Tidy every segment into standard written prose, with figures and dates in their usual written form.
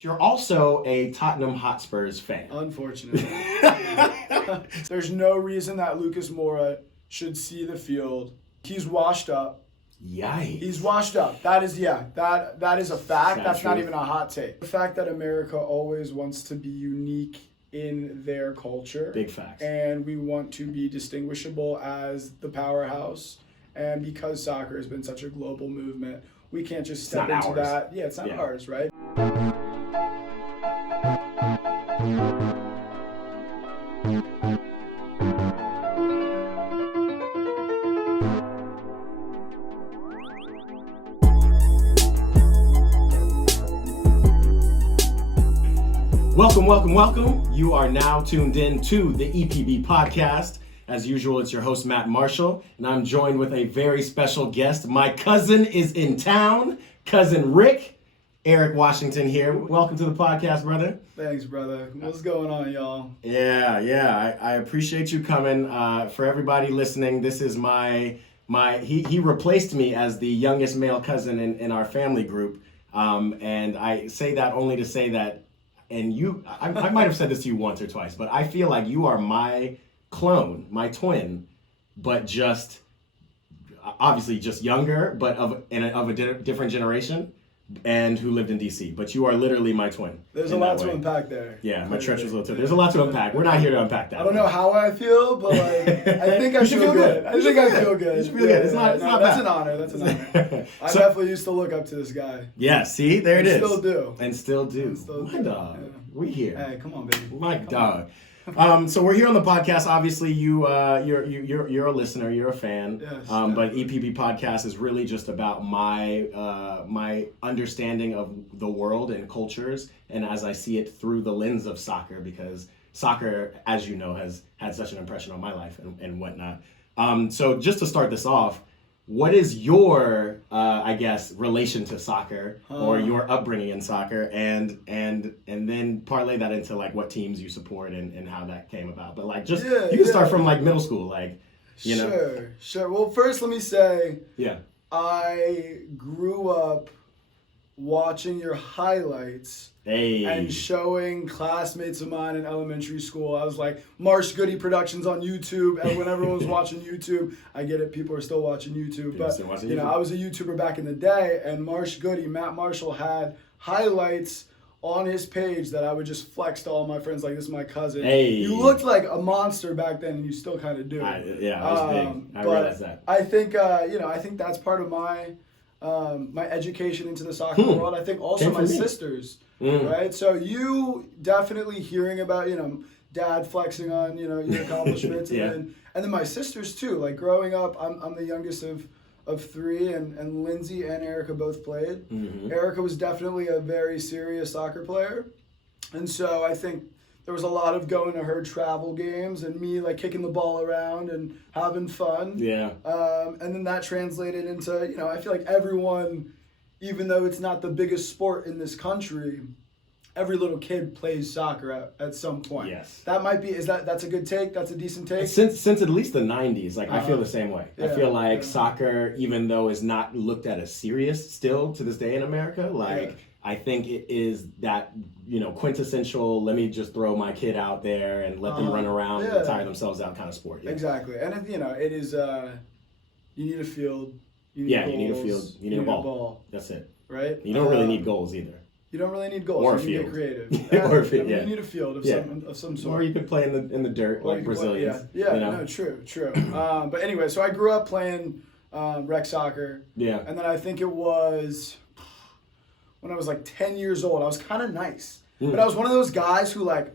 You're also a Tottenham Hotspurs fan. Unfortunately. There's no reason that Lucas Moura should see the field. He's washed up. Yikes. He's washed up. That is a fact. That's not true? even a hot take. The fact that America always wants to be unique in their culture. Big facts. And we want to be distinguishable as the powerhouse. And because soccer has been such a global movement, we can't just step into that. Yeah, it's not ours, right? Welcome. You are now tuned in to the EPB podcast. As usual, it's your host, Matt Marshall, and I'm joined with a very special guest. My cousin is in town, cousin Rick, Eric Washington here. Welcome to the podcast, brother. Thanks, brother. What's going on, y'all? Yeah. I appreciate you coming. For everybody listening, this is he replaced me as the youngest male cousin in our family group. And I say that only to say that, and I might have said this to you once or twice, but I feel like you are my clone, my twin, but just obviously just younger, but of a different generation, and who lived in DC. But you are literally my twin. There's a lot to unpack there. Yeah, my treacherous little twin. There's a lot to unpack. We're not here to unpack that. I don't know how I feel, but I think I feel good. I think I feel good. You should feel good. It's not bad. That's an honor. I definitely used to look up to this guy. Yeah, see, there it is. And still do. My dog. Yeah. We here. Hey, come on, baby. My dog. So we're here on the podcast. Obviously, you're a listener, you're a fan. Yes, but EPB podcast is really just about my understanding of the world and cultures, and as I see it through the lens of soccer, because soccer, as you know, has had such an impression on my life and whatnot. So just to start this off, what is your, relation to soccer or your upbringing in soccer, and then parlay that into like what teams you support and how that came about. But like you can start from like middle school, like you know. Sure. Well, first let me say, yeah, I grew up watching your highlights and showing classmates of mine in elementary school. I was like, Marsh Goody Productions on YouTube, and when everyone was watching YouTube, I get it, people are still watching YouTube, but I was a YouTuber back in the day, and Marsh Goody, Matt Marshall, had highlights on his page that I would just flex to all my friends, like, this is my cousin. You looked like a monster back then, and you still kind of do. I was big. I realized that. I think, I think that's part of my education into the soccer world. I think also my sisters, right? So you definitely hearing about, dad flexing on, your accomplishments, and then my sisters too. Like growing up, I'm the youngest of three, and Lindsay and Erica both played. Mm-hmm. Erica was definitely a very serious soccer player, and so I think there was a lot of going to her travel games and me like kicking the ball around and having fun. Yeah. And then that translated into, I feel like everyone, even though it's not the biggest sport in this country, every little kid plays soccer at some point. Yes. That might be, that's a good take? That's a decent take? Since at least the 90s, I feel the same way. I feel like soccer, even though is not looked at as serious still to this day in America, I think it is that, quintessential, let me just throw my kid out there and let them run around and tire themselves out kind of sport. Yeah. Exactly. And, it is, you need a field. You need goals, you need a field. You need a ball. That's it. Right? You don't really need goals either. You don't really need goals. Or a field. Get creative. Or a field, You need a field of some sort. Or you could play in the dirt like Brazilians. No, true. But anyway, so I grew up playing rec soccer. Yeah. And then I think it was when I was like 10 years old. I was kind of nice. But I was one of those guys who I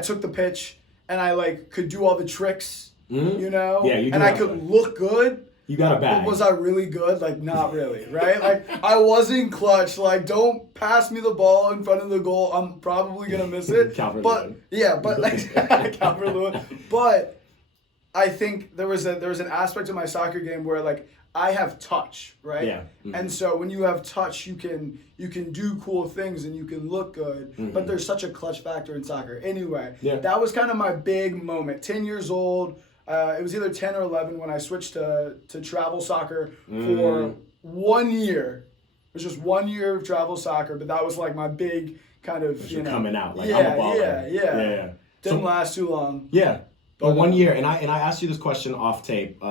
took the pitch and I could do all the tricks, Yeah, you do. And I could look good. You got a bag. Was I really good? not really, right? I wasn't clutch. Don't pass me the ball in front of the goal. I'm probably going to miss it. Calvert-Lewin. But I think there was an aspect of my soccer game where I have touch, right? Yeah. Mm-hmm. And so when you have touch, you can do cool things and you can look good. Mm-hmm. But there's such a clutch factor in soccer. Anyway, that was kind of my big moment. 10 years old. It was either 10 or 11 when I switched to travel soccer for 1 year. It was just 1 year of travel soccer, but that was my big kind of, you're coming out like I'm a baller. Yeah. Didn't last too long. Yeah. But 1 year, and I asked you this question off tape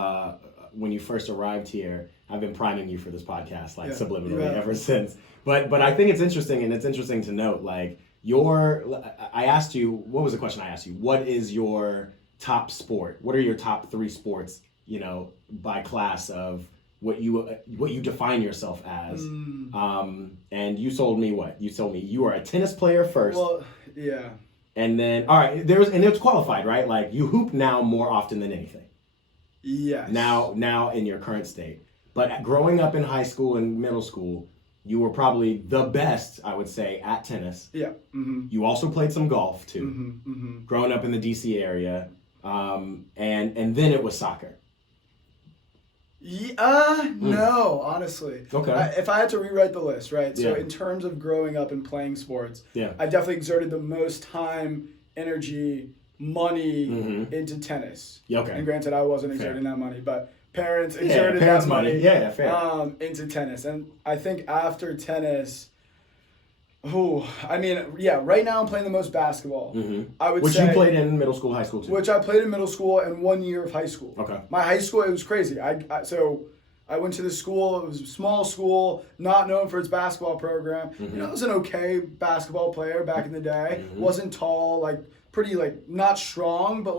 when you first arrived here. I've been priming you for this podcast, like subliminally ever since. But I think it's interesting, and it's interesting to note, like I asked you, what was the question I asked you? What is your top sport? What are your top 3 sports, by class of what you define yourself as? And you told me what? You told me you are a tennis player first. Well, yeah. And then, all right, and it's qualified, right? Like you hoop now more often than anything. Yes. Now in your current state. But growing up in high school and middle school, you were probably the best, I would say, at tennis. Yeah. Mm-hmm. You also played some golf too. Mm-hmm. Mm-hmm. Growing up in the DC area, and then it was soccer. No, honestly. Okay. If I had to rewrite the list, right? So Yeah. in terms of growing up and playing sports, Yeah. I definitely exerted the most time, energy, money into tennis. Yeah, okay. And granted, I wasn't exerting that money, but parents exerted parents' that money. Yeah, fair. Into tennis. And I think after tennis, right now I'm playing the most basketball. I would say. Which you played in middle school, high school too. Which I played in middle school and 1 year of high school. Okay. My high school, it was crazy. So I went to this school. It was a small school, not known for its basketball program. I was an okay basketball player back in the day. Wasn't tall, pretty, not strong, but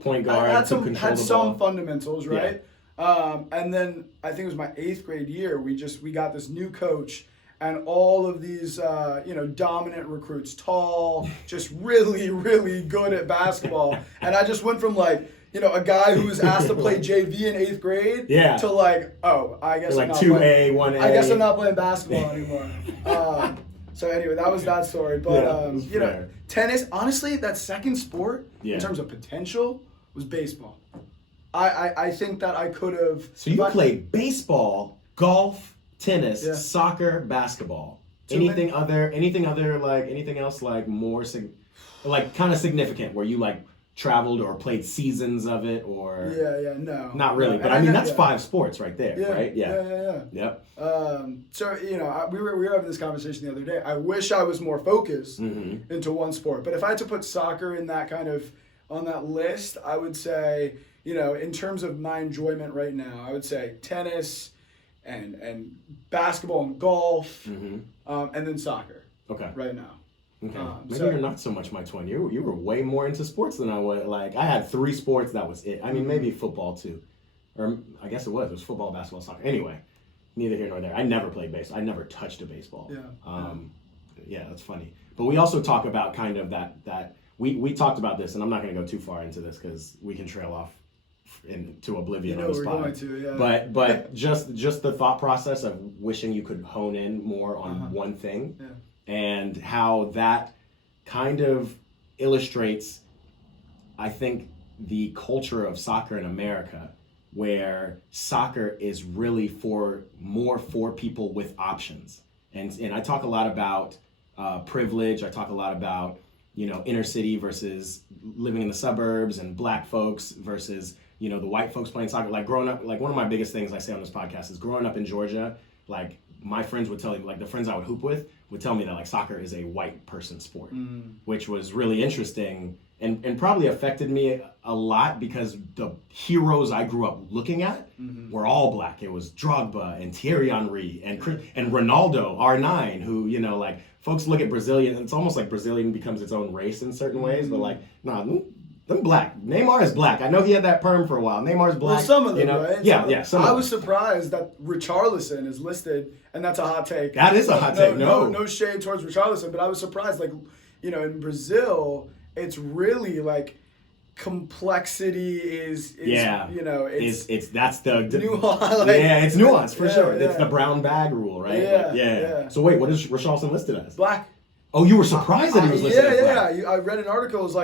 point guard, I had some ball. fundamentals, right? And then I think it was my 8th grade year. We got this new coach. And all of these, dominant recruits, tall, just really, really good at basketball. And I just went from a guy who was asked to play JV in 8th grade to I guess I'm not 2A, 1A. I guess I'm not playing basketball anymore. So anyway, that was that story. But tennis, honestly, that second sport in terms of potential was baseball. I think that I could have. So you played baseball, golf, tennis, soccer, basketball. Anything else more kind of significant where you traveled or played seasons of it or no. Not really, no. but I mean that's 5 sports right there, right? Yeah. Yep. So we were having this conversation the other day. I wish I was more focused into one sport, but if I had to put soccer in that kind of on that list, I would say, in terms of my enjoyment right now, I would say tennis and basketball and golf, and then soccer. Okay. Right now. Okay. Maybe you're not so much my twin. You were way more into sports than I was. I had 3 sports. That was it. I mean, maybe football too, or I guess it was football, basketball, soccer. Anyway, neither here nor there. I never played baseball. I never touched a baseball. Yeah, that's funny. But we also talk about kind of that we talked about this, and I'm not going to go too far into this because we can trail off into oblivion on the spot. Going to, yeah. But just the thought process of wishing you could hone in more on one thing, and how that kind of illustrates, I think, the culture of soccer in America, where soccer is really more for people with options. And I talk a lot about privilege. I talk a lot about inner city versus living in the suburbs, and black folks versus the white folks playing soccer. Growing up, one of my biggest things I say on this podcast is growing up in Georgia, my friends would tell me, the friends I would hoop with would tell me that soccer is a white person sport, which was really interesting and probably affected me a lot because the heroes I grew up looking at were all black. It was Drogba and Thierry Henry and Ronaldo, R9, who, folks look at Brazilian, and it's almost like Brazilian becomes its own race in certain ways, but them black. Neymar is black. I know he had that perm for a while. Neymar's black. Well, some of them, right? Yeah. I was surprised that Richarlison is listed, and that's a hot take. That is a hot take. No shade towards Richarlison, but I was surprised. In Brazil, it's really complexity is that's the nuance. It's nuance for sure. Yeah. It's the brown bag rule, right? Yeah. So wait, what is Richarlison listed as? Black. Oh, you were surprised that he was listed as black? Yeah. I read an article. It was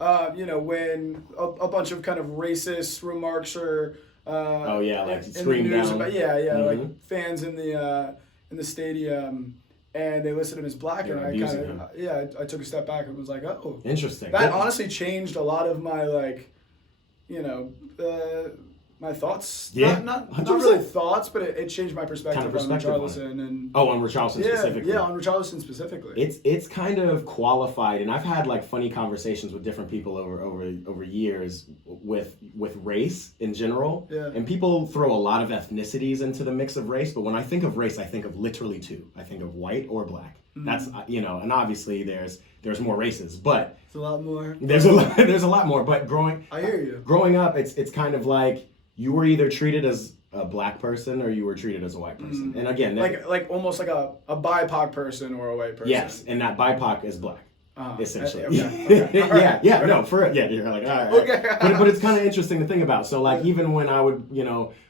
when a bunch of kind of racist remarks are screamed down. About, fans in the stadium, and they listed him as black, and I took a step back and was like, oh, interesting. That honestly changed a lot of my my thoughts. Yeah, Not 100%. really thoughts, but it changed my perspective, Kind of perspective on on Richarlison and on Richarlison specifically. Yeah, on Richarlison specifically. It's kind of qualified, and I've had like funny conversations with different people over years with race in general. Yeah. And people throw a lot of ethnicities into the mix of race, but when I think of race, I think of literally two. I think of white or black. That's and obviously there's more races, but it's a lot more. There's a lot more. But I hear you. Growing up, it's kind of like you were either treated as a black person or you were treated as a white person. And again, like almost like a BIPOC person or a white person. Yes, and that BIPOC is black. Essentially. Okay. Yeah, no, for it. Yeah, you're like, all right. Okay. But it's kind of interesting to think about. So like even when I would,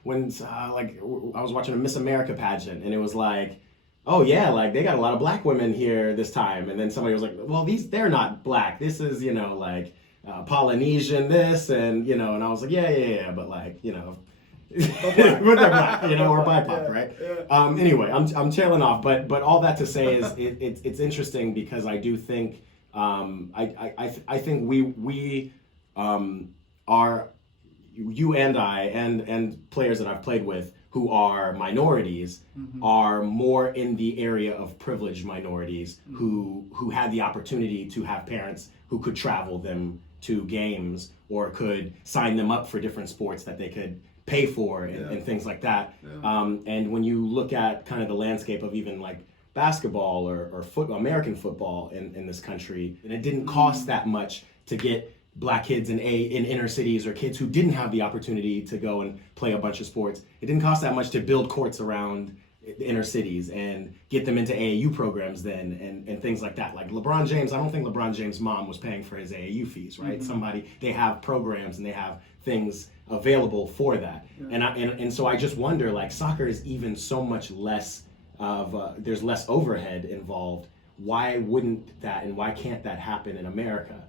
when like I was watching a Miss America pageant and it was like, oh yeah, like they got a lot of black women here this time, and then somebody was like, well, they're not black. This is like Polynesian this, and and I was like, yeah, but like but they're black, or BIPOC, right? Yeah. Anyway, I'm tailing off, but all that to say is it's interesting because I do think I think we are, you and I and players that I've played with who are minorities are more in the area of privileged minorities who had the opportunity to have parents who could travel them to games or could sign them up for different sports that they could pay for and things like that. Yeah. And when you look at kind of the landscape of even like basketball or American football in this country, and it didn't cost that much to get black kids in inner cities or kids who didn't have the opportunity to go and play a bunch of sports. It didn't cost that much to build courts around the inner cities and get them into AAU programs then and things like that. Like LeBron James, I don't think LeBron James' mom was paying for his AAU fees, right? They have programs and they have things available for that. Yeah. And so I just wonder, like, soccer is even so much less of, there's less overhead involved. Why wouldn't that and why can't that happen in America?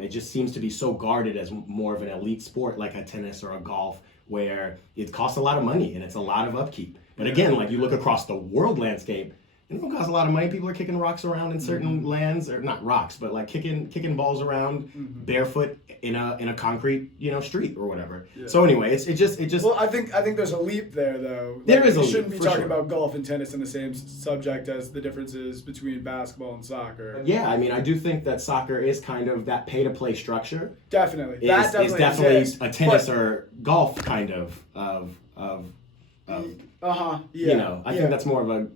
It just seems to be so guarded as more of an elite sport like a tennis or a golf where it costs a lot of money and it's a lot of upkeep. But again, like you look across the world landscape, it don't cost a lot of money. People are kicking rocks around in certain lands, or not rocks, but like kicking balls around barefoot in a concrete street or whatever. Yeah. So anyway, it just. Well, I think there's a leap there though. Like, there is a leap. You shouldn't be for talking sure. about golf and tennis in the same subject as the differences between basketball and soccer. Yeah, I mean, I do think that soccer is kind of that pay-to-play structure. Definitely, That definitely exists, a tennis or golf kind of. I think that's more of a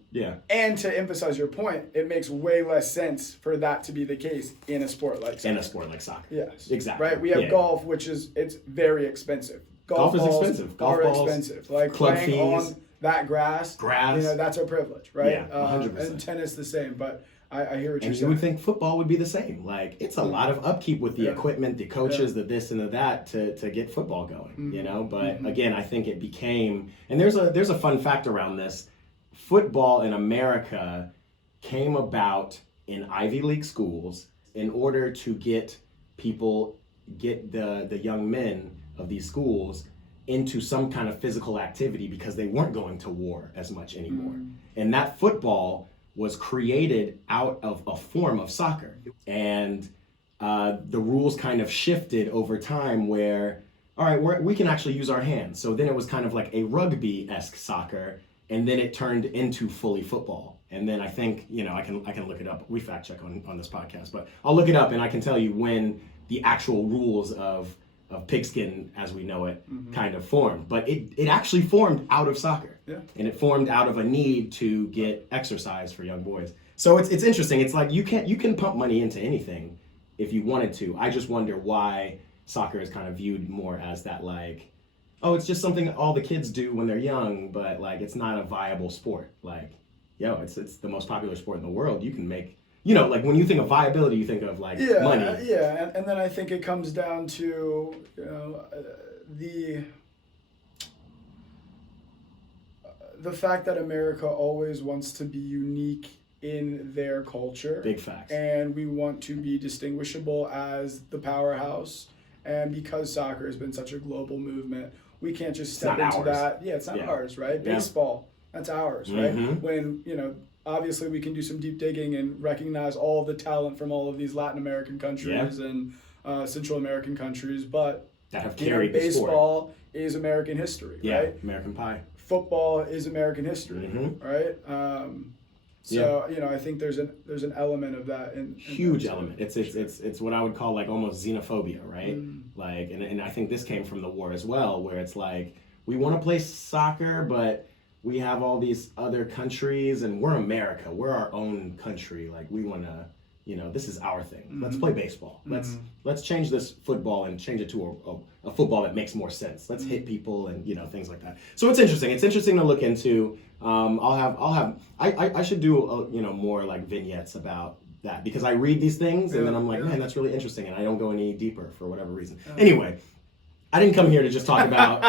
And to emphasize your point, it makes way less sense for that to be the case in a sport like soccer. In a sport like soccer. Yes. Exactly. Right? We have golf, which it's very expensive. Golf is balls expensive. Golf are expensive. Like club playing fees, on that grass, that's our privilege, right? Yeah, 100%. And tennis the same, but I hear what you're saying. And you would think football would be the same. Like, it's a lot of upkeep with the equipment, the coaches, the this and the that to get football going, But again, I think it became, and there's a fun fact around this. Football in America came about in Ivy League schools in order to get the young men of these schools into some kind of physical activity because they weren't going to war as much anymore. And that football was created out of a form of soccer. And the rules kind of shifted over time where, all right, we can actually use our hands. So then it was kind of like a rugby-esque soccer, and then it turned into fully football. And then I think, I can look it up. We fact check on this podcast, but I'll look it up and I can tell you when the actual rules of pigskin as we know it kind of formed. But it actually formed out of soccer. Yeah. And it formed out of a need to get exercise for young boys. So it's interesting. It's like you can pump money into anything if you wanted to. I just wonder why soccer is kind of viewed more as that, like, oh, it's just something all the kids do when they're young, but like it's not a viable sport. Like, it's the most popular sport in the world. You can make, like when you think of viability, you think of like money. Yeah, and then I think it comes down to the fact that America always wants to be unique in their culture. Big facts. And we want to be distinguishable as the powerhouse. And because soccer has been such a global movement, we can't just step into that. Yeah, it's not ours, right? Yeah. Baseball, that's ours, right? When, obviously we can do some deep digging and recognize all of the talent from all of these Latin American countries and Central American countries, but that have carried the sport. Baseball is American history, right? American Pie. Football is American history, right? So I think there's an element of that in huge that element. It's what I would call like almost xenophobia, right? Like, and I think this came from the war as well, where it's like we want to play soccer, but we have all these other countries, and we're America. We're our own country. Like we want to, this is our thing. Let's play baseball. Let's change this football and change it to a football that makes more sense. Let's hit people and things like that. So it's interesting. It's interesting to look into. I should do more like vignettes about that, because I read these things and then I'm like, man, that's really interesting, and I don't go any deeper for whatever reason. Anyway, I didn't come here to just talk about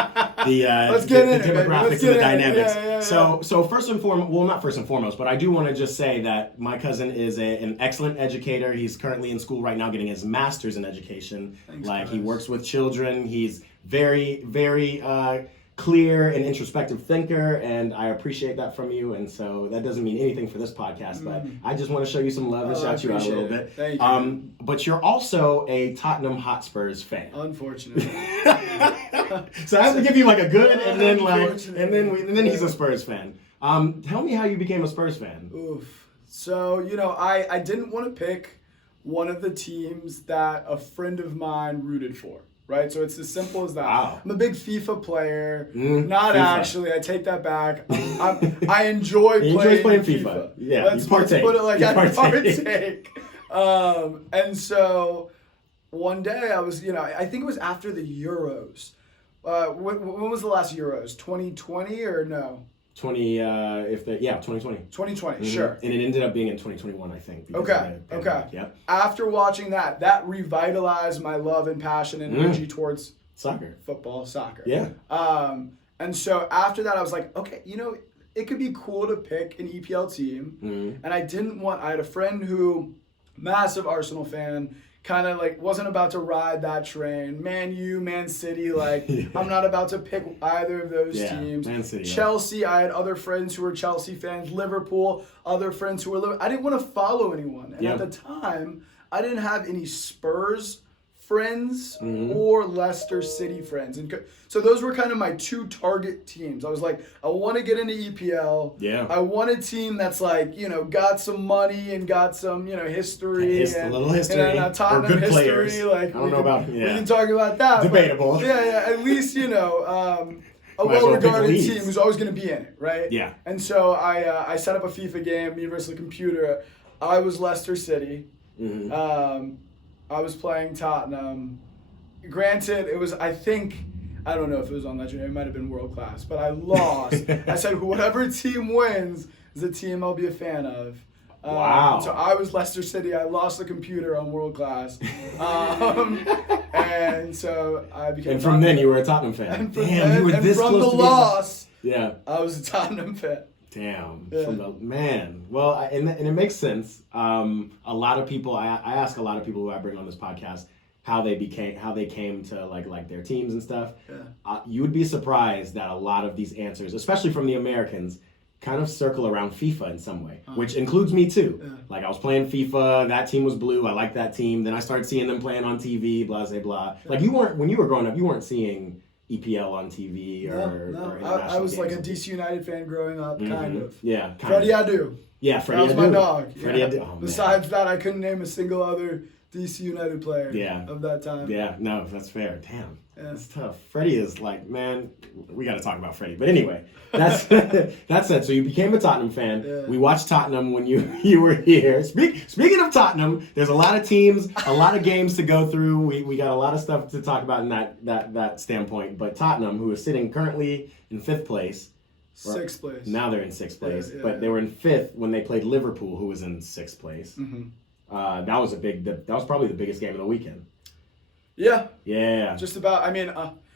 the demographics and the dynamics. So first and foremost, well, not first and foremost, but I do want to just say that my cousin is an excellent educator. He's currently in school right now getting his master's in education. Thanks, he works with children. He's very, very clear and introspective thinker, and I appreciate that from you. And so that doesn't mean anything for this podcast, but I just want to show you some love and shout you out a little bit. Thank you. But you're also a Tottenham Hotspurs fan. Unfortunately. So I have to give you like a good, and then he's a Spurs fan. Tell me how you became a Spurs fan. Oof. So I didn't want to pick one of the teams that a friend of mine rooted for. Right, so it's as simple as that. Wow. I'm a big FIFA player. Not FIFA. Actually, I take that back. I enjoy playing FIFA. Yeah, let's put it like I partake. And so one day I was, I think it was after the Euros. When was the last Euros? 2020 or no? 2020. 2020, sure. And it ended up being in 2021, I think. Okay. Yeah. After watching that revitalized my love and passion and energy towards football, soccer. Yeah. And so after that, I was like, okay, it could be cool to pick an EPL team. And I had a friend who, massive Arsenal fan, kind of like wasn't about to ride that train. Man U, Man City, I'm not about to pick either of those teams. Man City, Chelsea, I had other friends who were Chelsea fans. Liverpool, other friends who were I didn't want to follow anyone. And at the time, I didn't have any Spurs friends or Leicester City friends. And so those were kind of my two target teams. I was like, I want to get into EPL. Yeah. I want a team that's got some money and got some, history. A little history. Tottenham or good history. Players. I don't know about, we can talk about that. Debatable. But, at least, a well-regarded team who's always going to be in it, right? Yeah. And so I set up a FIFA game, me versus the computer. I was Leicester City. I was playing Tottenham. Granted, it was, I don't know if it was on Legendary, it might have been World Class, but I lost. I said, whatever team wins is a team I'll be a fan of. Wow. So I was Leicester City. I lost the computer on World Class. And so I became And from then you were a Tottenham fan. You were this close to from the loss, I was a Tottenham fan. Damn. Well, and it makes sense. A lot of people, I ask a lot of people who I bring on this podcast how they came to like their teams and stuff. Yeah. You would be surprised that a lot of these answers, especially from the Americans, kind of circle around FIFA in some way, which includes me too. Yeah. Like I was playing FIFA, that team was blue, I liked that team. Then I started seeing them playing on TV, blah, blah, blah. Yeah. Like when you were growing up, you weren't seeing EPL on TV or I was like a DC United fan growing up, kind of. Yeah. Freddie Adu. Yeah, Freddie Adu. That was my dog. Freddie Adu. Oh, besides that, I couldn't name a single other DC United player of that time. Yeah, no, that's fair. Damn. Yeah. That's tough. Freddie is like, man, we got to talk about Freddie. But anyway, that's it. So you became a Tottenham fan. Yeah. We watched Tottenham when you were here. Speaking of Tottenham, there's a lot of teams, a lot of games to go through. We got a lot of stuff to talk about in that standpoint. But Tottenham, who is sitting currently in 5th place. Sixth place. Now they're in 6th place. But they were in 5th when they played Liverpool, who was in 6th place. That was probably the biggest game of the weekend. Yeah. Just about. I mean,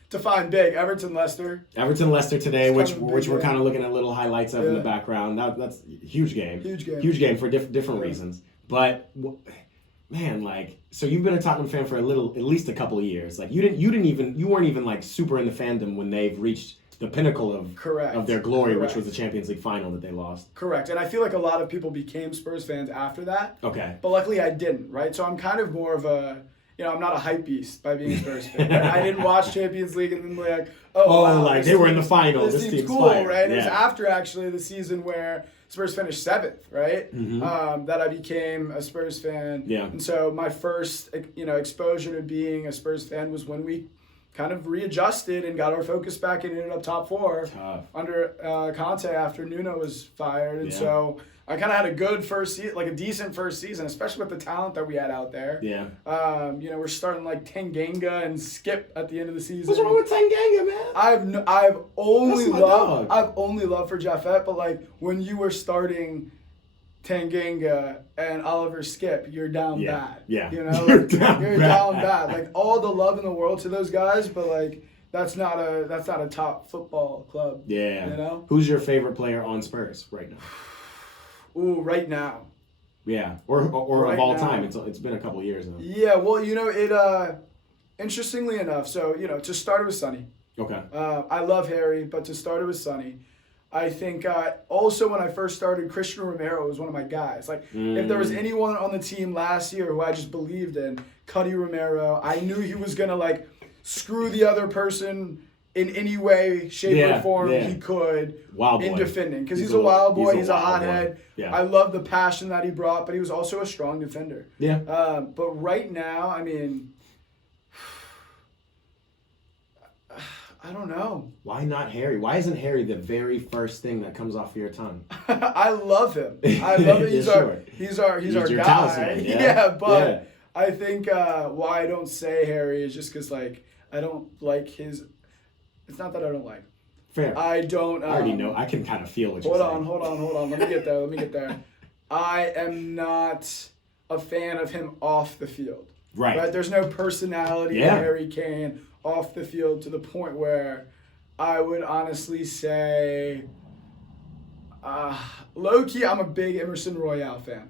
define big. Everton Leicester today, which we're kind of looking at little highlights of in the background. That's a huge game. Huge game for different reasons. But man, so you've been a Tottenham fan for at least a couple of years. Like you weren't even like super into fandom when they've reached the pinnacle of their glory, which was the Champions League final that they lost. Correct. And I feel like a lot of people became Spurs fans after that. Okay. But luckily I didn't, right? So I'm kind of more of a, I'm not a hype beast by being a Spurs fan. Right? I didn't watch Champions League and then be like, wow, like they were in the final. This team's cool, fire. right? Yeah. It was after actually the season where Spurs finished 7th, right? That I became a Spurs fan. Yeah. And so my first, exposure to being a Spurs fan was when we kind of readjusted and got our focus back and ended up top 4 under Conte after Nuno was fired. And so I kind of had a good first season, like a decent first season, especially with the talent that we had out there. Yeah. We're starting like Tanganga and Skip at the end of the season. What's wrong with Tanganga, man? I've only dog. love for Jeffette, but like when you were starting Tanganga and Oliver Skip, you're down bad. Yeah. You're down bad. Like all the love in the world to those guys, but like that's not a top football club. Yeah. Who's your favorite player on Spurs right now? Ooh, right now. Yeah, or right of all now. Time. It's been a couple years now. Yeah, well, it interestingly enough, so to start it was Sonny. Okay. I love Harry, but to start it was Sonny. I think also when I first started, Christian Romero was one of my guys. Like if there was anyone on the team last year who I just believed in, Cuddy Romero. I knew he was gonna like screw the other person in any way, shape, or form he could in defending. Because he's a wild boy, he's a hothead. Yeah. I love the passion that he brought, but he was also a strong defender. Yeah. But right now, I mean, I don't know. Why not Harry? Why isn't Harry the very first thing that comes off your tongue? I love him. I love him. He's our guy. Talisman, But I think why I don't say Harry is just because like I don't like his. It's not that I don't like. Fair. I don't. I already know. I can kind of feel what you're saying. Hold on. Let me get there. I am not a fan of him off the field. Right. There's no personality in Harry Kane off the field to the point where I would honestly say, low key, I'm a big Emerson Royale fan.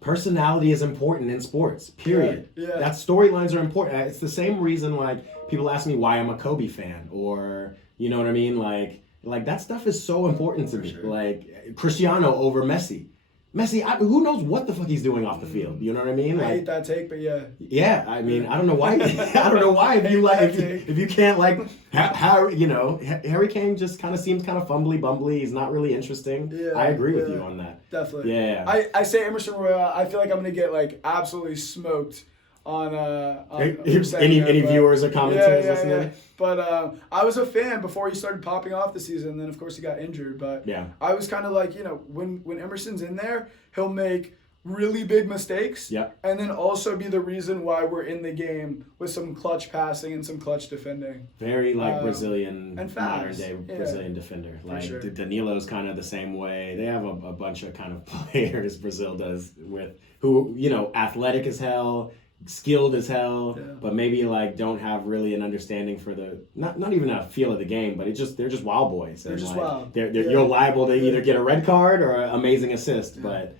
Personality is important in sports, period. Yeah. That storylines are important. It's the same reason like people ask me why I'm a Kobe fan or you know what I mean? Like that stuff is so important to me. Sure. Like Cristiano over Messi. Who knows what the fuck he's doing off the field? You know what I mean? I hate that take, but yeah. Yeah, I mean, I don't know why. I don't know why if you can't like how Harry Kane just kind of seems kind of fumbly. He's not really interesting. Yeah, I agree with you on that. Definitely. Yeah. I say Emerson Royale. I feel like I'm gonna get like absolutely smoked on any viewers or commentators listening. Yeah. But I was a fan before he started popping off the season. And then of course he got injured. But I was kind of like when Emerson's in there, he'll make really big mistakes. And then also be the reason why we're in the game with some clutch passing and some clutch defending. Very Brazilian and modern day Brazilian defender. Like sure. Danilo's kind of the same way. They have a bunch of kind of players Brazil does with who athletic as hell. Skilled as hell, but maybe like don't have really an understanding for the not even a feel of the game, but they're just wild boys. They're just like, wild. You're liable to either get a red card or an amazing assist, but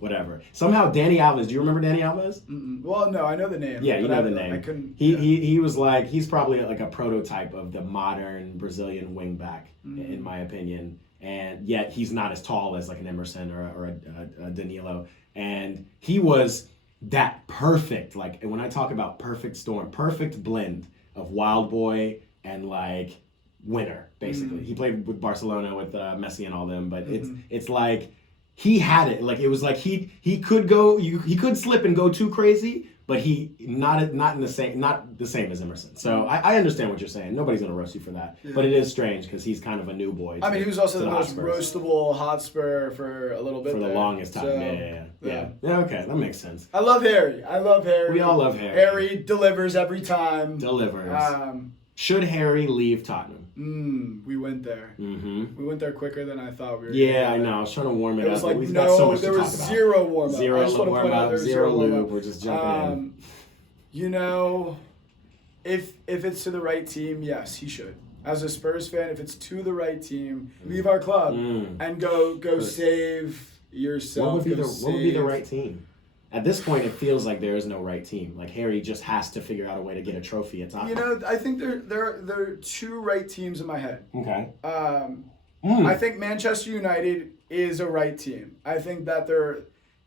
whatever. Somehow Danny Alves. Do you remember Danny Alves? Well, no, I know the name. Yeah, you know the name. I couldn't. He was like he's probably like a prototype of the modern Brazilian wingback in my opinion, and yet he's not as tall as like an Emerson or a Danilo, and he was. That perfect, like when I talk about perfect storm, perfect blend of wild boy and like winner, basically. He played with Barcelona with Messi and all them, but it's like he had it. Like it was like he could go, he could slip and go too crazy, but he not the same as Emerson. So I understand what you're saying. Nobody's gonna roast you for that, but it is strange because he's kind of a new boy. I mean, he was also the most roastable Hotspur for a little bit for the longest time. So, yeah. Okay, that makes sense. I love Harry. We all love Harry. Harry delivers every time. Should Harry leave Tottenham? We went there. We went there quicker than I thought we were. Yeah, I know. I was trying to warm it up. Was like, we've got so much there to was talk about. Zero warm up. Zero warm up. Zero loop. We're just jumping in. If it's to the right team, yes, he should. As a Spurs fan, if it's to the right team, leave our club and go save yourself. What would be the right team? At this point, it feels like there is no right team. Like Harry just has to figure out a way to get a trophy at Tottenham. I think there are two right teams in my head. Okay. I think Manchester United is a right team. I think that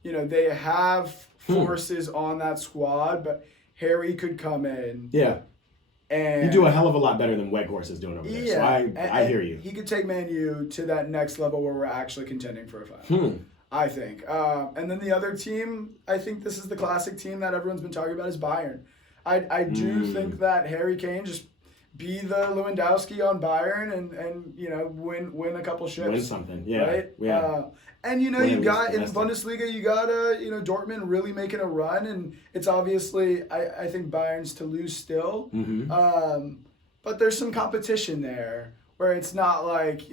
they have forces on that squad, but Harry could come in. Yeah. And you do a hell of a lot better than Weghorst is doing over there. Yeah, So I hear you. He could take Man U to that next level where we're actually contending for a final. I think. And then the other team, I think this is the classic team that everyone's been talking about, is Bayern. I do think that Harry Kane just be the Lewandowski on Bayern and win a couple ships. Win something, yeah. Right? Yeah. And you got in Bundesliga, you got Dortmund really making a run, and it's obviously I think Bayern's to lose still. But there's some competition there where it's not like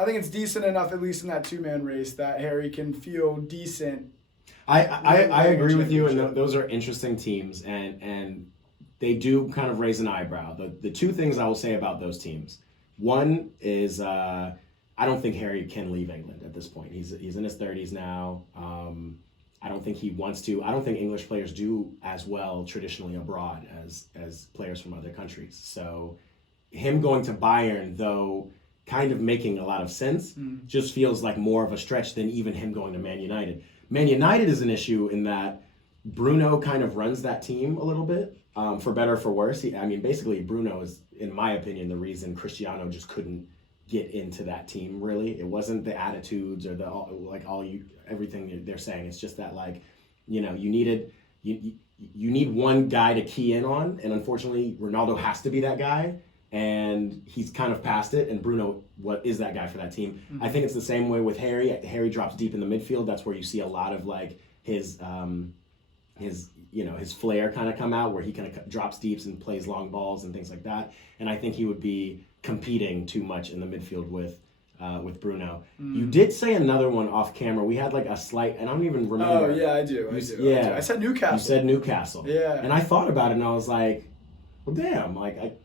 I think it's decent enough, at least in that 2-man race, that Harry can feel decent. I agree with you, and those are interesting teams, and they do kind of raise an eyebrow. The two things I will say about those teams, one is I don't think Harry can leave England at this point. He's in his 30s now. I don't think he wants to. I don't think English players do as well traditionally abroad as players from other countries. So him going to Bayern, though kind of making a lot of sense, just feels like more of a stretch than even him going to Man United. Man United is an issue in that Bruno kind of runs that team a little bit, for better or for worse. Basically Bruno is, in my opinion, the reason Cristiano just couldn't get into that team, really. It wasn't the attitudes or everything they're saying. It's just that, you need one guy to key in on, and unfortunately Ronaldo has to be that guy. And he's kind of past it, and Bruno is that guy for that team. I think it's the same way with Harry. Harry drops deep in the midfield. That's where you see a lot of his flair kind of come out, where he kind of drops deeps and plays long balls and things like that. And I think he would be competing too much in the midfield with Bruno. You did say another one off camera. We had a slight, and I don't even remember. Oh yeah, I do. I said Newcastle. You said Newcastle. Yeah. And I thought about it, and I was like, well, damn,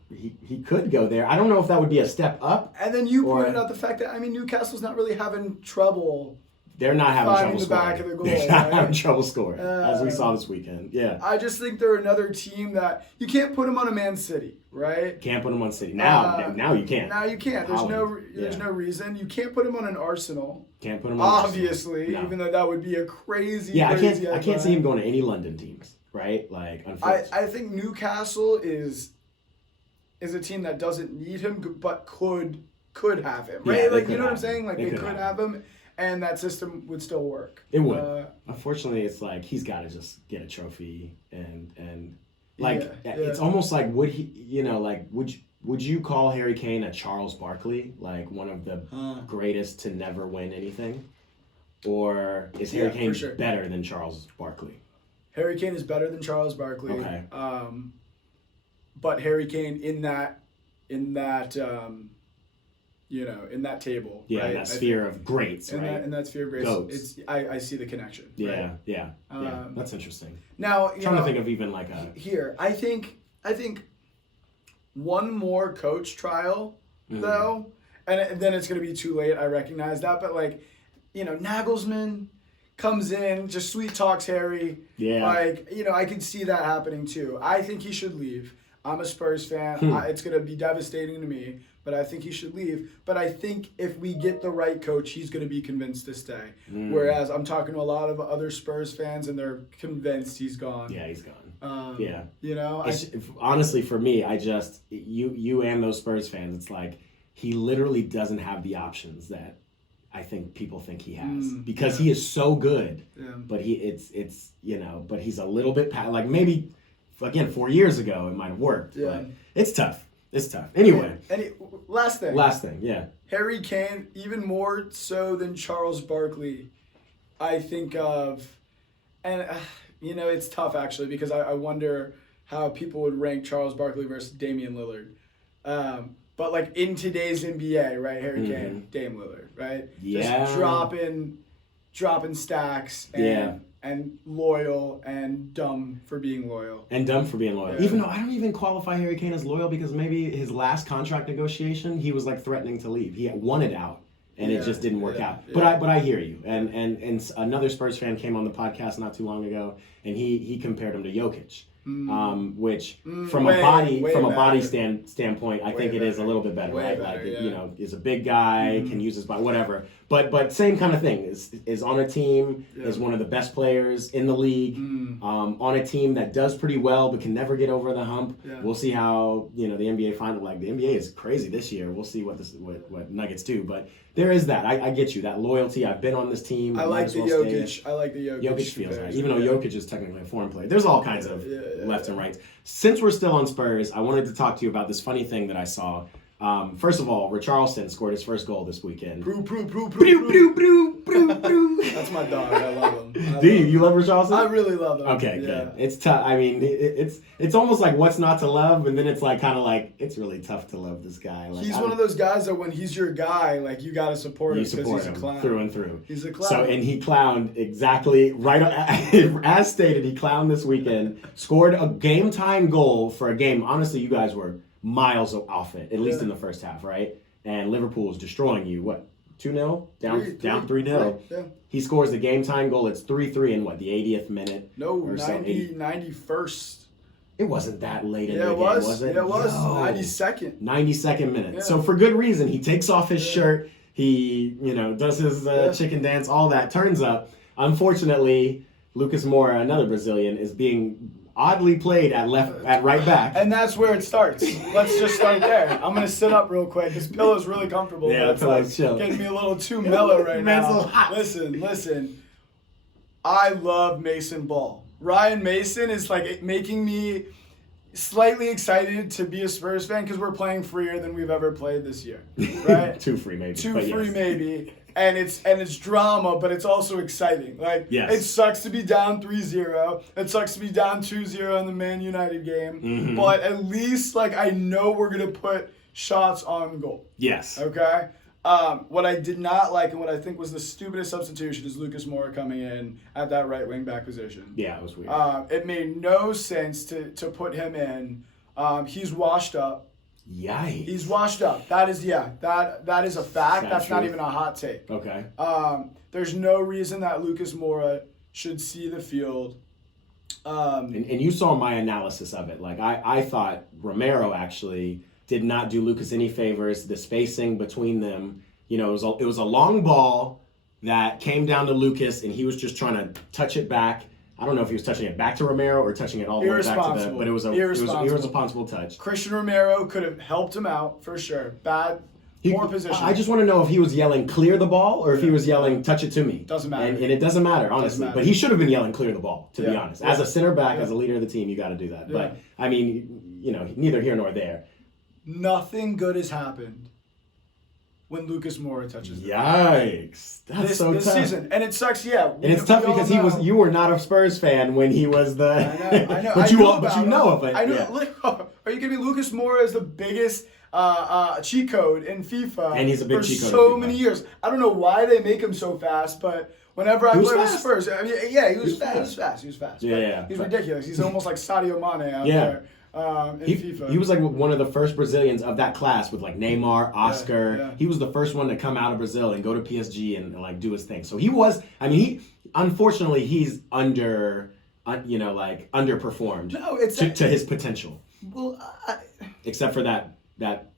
he could go there. I don't know if that would be a step up. And then you pointed out the fact that Newcastle's not really having trouble. They're not having trouble the scoring. Back of the goal, They're not having trouble scoring, as we saw this weekend. Yeah. I just think they're another team that you can't put them on a Man City, right? Can't put them on City now. Now you can't. Now you can't. There's no reason. You can't put them on an Arsenal. Can't put them on. Obviously, no. Even though that would be a crazy. Yeah, crazy I can't see him going to any London teams, right? Unfortunately. I think Newcastle is a team that doesn't need him, but could have him, right? Yeah, you know what I'm saying? They could have him, and that system would still work. It would. Unfortunately, it's he's got to just get a trophy, and it's almost like would he, would you call Harry Kane a Charles Barkley, one of the greatest to never win anything, or is Harry Kane better than Charles Barkley? Harry Kane is better than Charles Barkley. Okay. But Harry Kane in that table. Yeah, right? In that sphere of greats, right? In that sphere of greats. Goats. I see the connection. Yeah, right? yeah. That's interesting. Now, trying to think of even Here, I think one more coach trial, though, and then it's going to be too late. I recognize that. But, Nagelsmann comes in, just sweet talks Harry. Yeah. I could see that happening, too. I think he should leave. I'm a Spurs fan. It's going to be devastating to me, but I think he should leave. But I think if we get the right coach, he's going to be convinced to stay. Whereas I'm talking to a lot of other Spurs fans, and they're convinced he's gone. Yeah, he's gone. Honestly, for me, you and those Spurs fans, it's he literally doesn't have the options that I think people think he has, because he is so good. Yeah. But but he's a little bit maybe. Again, 4 years ago, it might have worked. Yeah. But it's tough. Anyway. Last thing. Yeah. Harry Kane, even more so than Charles Barkley, I think of, and it's tough actually, because I wonder how people would rank Charles Barkley versus Damian Lillard. But in today's NBA, right, Harry Kane, Dame Lillard, right? Yeah. Just dropping stacks and loyal and dumb for being loyal. Yeah. Even though I don't even qualify Harry Kane as loyal, because maybe his last contract negotiation, he was threatening to leave. He wanted out, and it just didn't work out. Yeah. But I hear you. And another Spurs fan came on the podcast not too long ago, and he compared him to Jokic. Which from a body standpoint, I think it is a little bit better, right? Is a big guy, can use his body, whatever. But same kind of thing. Is on a team, is one of the best players in the league, on a team that does pretty well but can never get over the hump. Yeah. We'll see how the NBA final. Like the NBA is crazy this year. We'll see what Nuggets do. But there is that. I get you, that loyalty. I've been on this team. I like the Jokic. I like the Jokic. Jokic feels right, even though Jokic is technically a foreign player. There's all kinds of lefts and rights. Since we're still on Spurs, I wanted to talk to you about this funny thing that I saw. First of all, Richarlison scored his first goal this weekend. That's my dog. I love him. Do you? You love Richarlison? I really love him. Okay, good. It's tough. I mean, it's almost like what's not to love, and then it's like kind of like it's really tough to love this guy. Like, he's one of those guys that when he's your guy, like you gotta support him because he's a clown through and through. He's a clown. So and he clowned exactly right as stated. He clowned this weekend. Scored a game time goal for a game. Honestly, you guys were miles off it, at least in the first half, right? And Liverpool is destroying you. What, 2-0? Down 3-0. Yeah. He scores the game time goal. It's 3-3 in what, the 80th minute? No, 91st. It wasn't that late in the game, was it? Yeah, it was. 92nd. 92nd minute. Yeah. So for good reason, he takes off his shirt. He, does his chicken dance, all that. Turns up. Unfortunately, Lucas Moura, another Brazilian, is being oddly played at right back. And that's where it starts. Let's just start there. I'm going to sit up real quick. This pillow's really comfortable. Yeah, the pillow's chill. Getting me a little too mellow right now. Man's a little hot. Listen. I love Mason Ball. Ryan Mason is like making me slightly excited to be a Spurs fan because we're playing freer than we've ever played this year. Right? Too free maybe. Maybe. And it's drama, but it's also exciting. Like, It sucks to be down 3-0. It sucks to be down 2-0 in the Man United game. Mm-hmm. But at least, like, I know we're going to put shots on goal. Yes. Okay? What I did not like and what I think was the stupidest substitution is Lucas Moura coming in at that right wing back position. Yeah, it was weird. It made no sense to put him in. He's washed up. Yikes. He's washed up. That is that is a fact. That's not even a hot take. Okay. There's no reason that Lucas Moura should see the field. And you saw my analysis of it. Like I thought Romero actually did not do Lucas any favors. The spacing between them, it was a long ball that came down to Lucas, and he was just trying to touch it back. I don't know if he was touching it back to Romero or touching it all the way back to the, but it was an irresponsible touch. Christian Romero could have helped him out for sure. Poor position. I just want to know if he was yelling clear the ball or if he was yelling touch it to me. Doesn't matter. And it doesn't matter, honestly. But he should have been yelling clear the ball, to be honest. As a center back, as a leader of the team, you got to do that. But I mean, neither here nor there. Nothing good has happened when Lucas Moura touches the ball. Yikes. That's so this tough. Season. And it sucks, And it's tough because you were not a Spurs fan when he was the I know. but you know of it. I know. Are you kidding me? Lucas Moura is the biggest cheat code in FIFA and he's a big cheat code for so many years. I don't know why they make him so fast, but whenever I play with Spurs, I mean, he was fast. He was fast. Yeah. He's ridiculous. He's almost like Sadio Mane out there. FIFA. He was like one of the first Brazilians of that class with like Neymar, Oscar. Yeah. He was the first one to come out of Brazil and go to PSG and like do his thing. So he was. I mean, unfortunately he's underperformed. No, it's to his potential. Well, except for that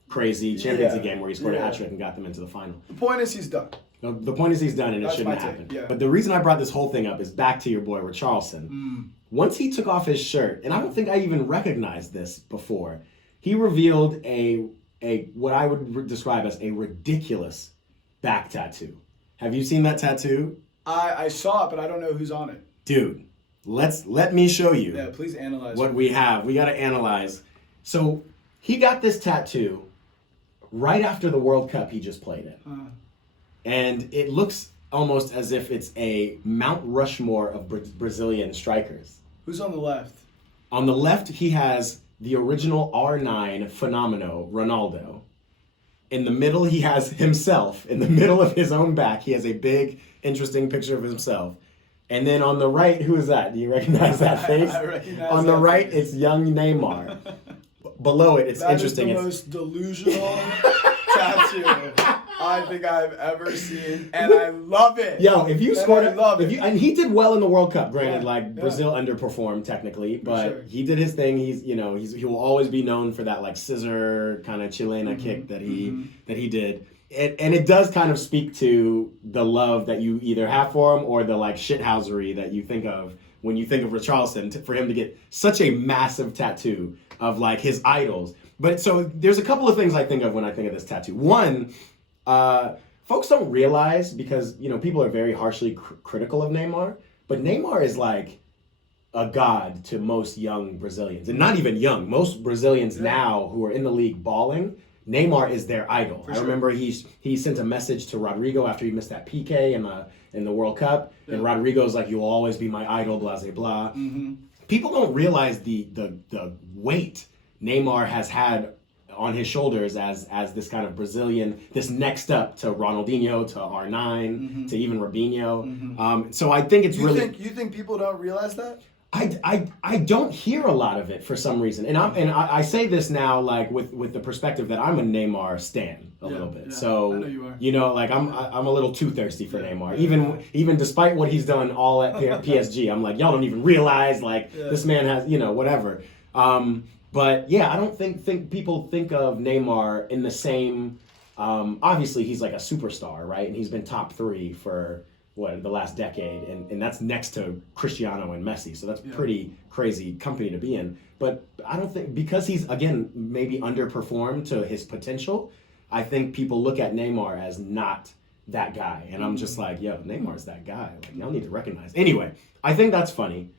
crazy Champions League game where he scored a hat trick and got them into the final. The point is he's done. The point is he's done, and it shouldn't have happened. But the reason I brought this whole thing up is back to your boy Richarlison. Once he took off his shirt, and I don't think I even recognized this before, he revealed a what I would describe as a ridiculous back tattoo. Have you seen that tattoo? I saw it, but I don't know who's on it. Dude, let me show you. Yeah, please analyze what we have. We got to analyze. So he got this tattoo right after the World Cup he just played in. And it looks almost as if it's a Mount Rushmore of Brazilian strikers. Who's on the left? On the left, he has the original R9 Fenomeno, Ronaldo. In the middle, he has himself. In the middle of his own back, he has a big, interesting picture of himself. And then on the right, who is that? Do you recognize that face? I recognize on the that right, face. It's young Neymar. Below it, it's interesting. That is the most delusional tattoo I think I've ever seen, and I love it. Yo, if you scored it, and he did well in the World Cup. Granted, Brazil underperformed technically, but he did his thing. He will always be known for that like scissor kind of Chilena kick that he did. and it does kind of speak to the love that you either have for him or the like shithousery that you think of when you think of Richarlison, for him to get such a massive tattoo of like his idols. But so there's a couple of things I think of when I think of this tattoo. One, folks don't realize, because people are very harshly critical of Neymar, but Neymar is like a god to most young Brazilians, and not even young. Most Brazilians now who are in the league balling, Neymar is their idol. I remember he sent a message to Rodrigo after he missed that PK in the World Cup, and Rodrigo's like, "You'll always be my idol," blah blah blah. Mm-hmm. People don't realize the weight Neymar has had on his shoulders as this kind of Brazilian, this next up to Ronaldinho, to R9, to even Robinho. Mm-hmm. So I think it's you think people don't realize that? I don't hear a lot of it for some reason, and I say this now like with the perspective that I'm a Neymar stan a little bit. So I know you are. Like I'm a little too thirsty for Neymar, even despite what he's done all at PSG. I'm like, y'all don't even realize this man has whatever. But yeah, I don't think people think of Neymar in the same. Obviously, he's like a superstar, right? And he's been top 3 for the last decade, and that's next to Cristiano and Messi. So that's pretty crazy company to be in. But I don't think, because he's again maybe underperformed to his potential, I think people look at Neymar as not that guy, and I'm just like, yo, Neymar's that guy. Like, y'all need to recognize. Anyway, I think that's funny.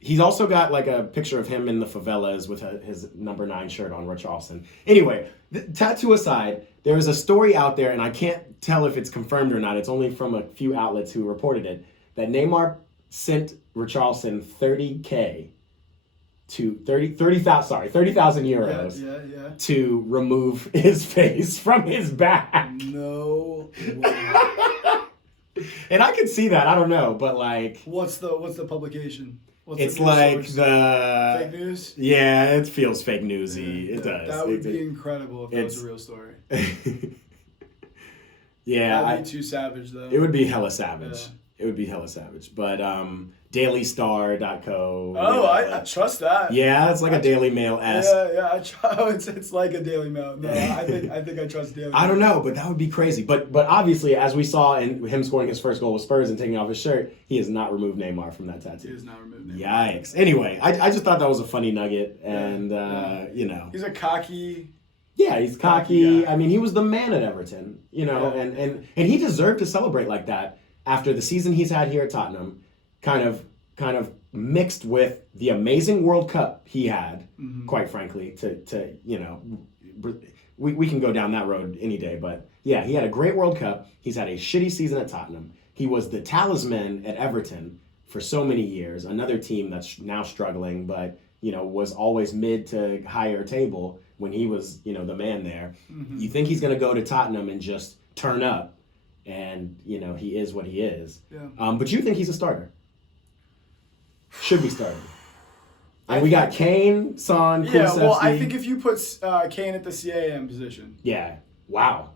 He's also got like a picture of him in the favelas with his number 9 shirt on, Richarlison. Anyway, tattoo aside, there is a story out there, and I can't tell if it's confirmed or not. It's only from a few outlets who reported it, that Neymar sent Richarlison 30,000 euros to remove his face from his back. No way. And I could see that. I don't know, but like, what's the publication? It's like the fake news. Yeah, it feels fake newsy. It does. That would be incredible if that was a real story. Yeah, that'd be too savage though. It would be hella savage. It would be hella savage. But dailystar.co. Oh, I trust that. Yeah, it's like a Daily Mail-esque. Yeah, it's like a Daily Mail. No, I think I trust Daily Mail. I don't know, but that would be crazy. But obviously, as we saw in him scoring his first goal with Spurs and taking off his shirt, he has not removed Neymar from that tattoo. He has not removed Neymar. Yikes. Anyway, I just thought that was a funny nugget, and he's a cocky. Yeah, he's cocky. I mean, he was the man at Everton, and he deserved to celebrate like that after the season he's had here at Tottenham, kind of mixed with the amazing World Cup he had, quite frankly, we can go down that road any day, but yeah, he had a great World Cup. He's had a shitty season at Tottenham. He was the talisman at Everton for so many years, another team that's now struggling, but was always mid to higher table when he was, the man there. Mm-hmm. You think he's going to go to Tottenham and just turn up, and, he is what he is. Yeah. But you think he's a starter? Should be starting. And we got Kane, Son, Kulusevski. Yeah, well, I think if you put Kane at the CAM position. Yeah. Wow.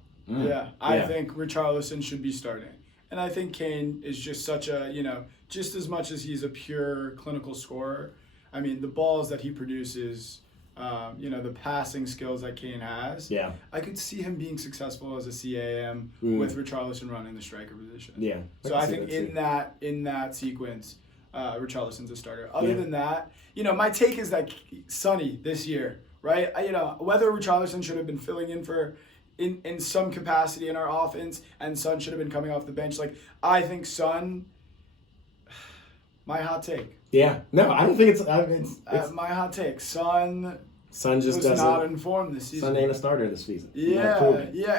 I think Richarlison should be starting. And I think Kane is just such a, just as much as he's a pure clinical scorer, I mean, the balls that he produces, the passing skills that Kane has. Yeah. I could see him being successful as a CAM with Richarlison running the striker position. Yeah. So I think in that sequence, Richarlison's a starter. Other than that, my take is that Sonny this year, right? Whether Richarlison should have been filling in for in some capacity in our offense and Son should have been coming off the bench. Like, I think Son, my hot take. Yeah. No, I don't think it's my hot take. Son just was not informed this season. Son ain't a starter this season. Yeah.